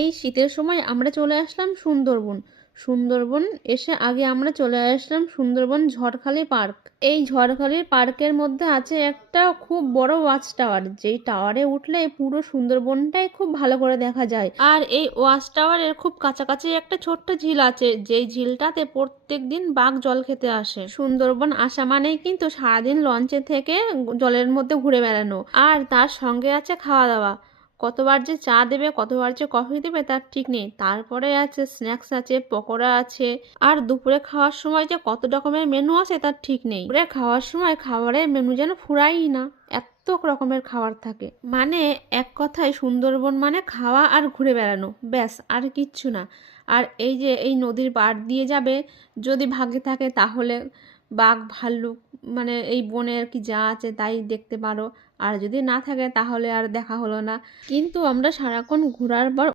এই শীতের সময় আমরা চলে আসলাম সুন্দরবন। সুন্দরবন এসে আগে আমরা চলে আসলাম সুন্দরবন ঝড়খালি পার্ক। এই ঝড়খালির পার্কের মধ্যে আছে একটা খুব বড় ওয়াচ টাওয়ার, যেই টাওয়ারে উঠলে পুরো সুন্দরবনটাই খুব ভালো করে দেখা যায়। আর এই ওয়াচ টাওয়ারের খুব কাছাকাছি একটা ছোট্ট ঝিল আছে, যেই ঝিলটাতে প্রত্যেক দিন বাঘ জল খেতে আসে। সুন্দরবন আসা মানেই কিন্তু সারাদিন লঞ্চে থেকে জলের মধ্যে ঘুরে বেড়ানো, আর তার সঙ্গে আছে খাওয়া দাওয়া। কতবার যে চা দেবে, কতবার যে কফি দেবে তার ঠিক নেই। তারপরে আছে স্ন্যাক্স, আছে পকোড়া আছে, আর দুপুরে খাওয়ার সময় যে কত রকমের মেনু আছে তার ঠিক নেই। দুপুরে খাওয়ার সময় খাবারের মেনু যেন ফুরাই না, এত রকমের খাবার থাকে। মানে এক কথায় সুন্দরবন মানে খাওয়া আর ঘুরে বেড়ানো, ব্যাস আর কিচ্ছু না। আর এই যে এই নদীর পাড় দিয়ে যাবে, যদি ভাগ্যে থাকে তাহলে বাঘ ভাল্লুক মানে এই বনে আর কি যা আছে তাই দেখতে পারো, আর যদি না থাকে তাহলে আর দেখা হলো না। কিন্তু আমরা সারাক্ষণ ঘোরার পর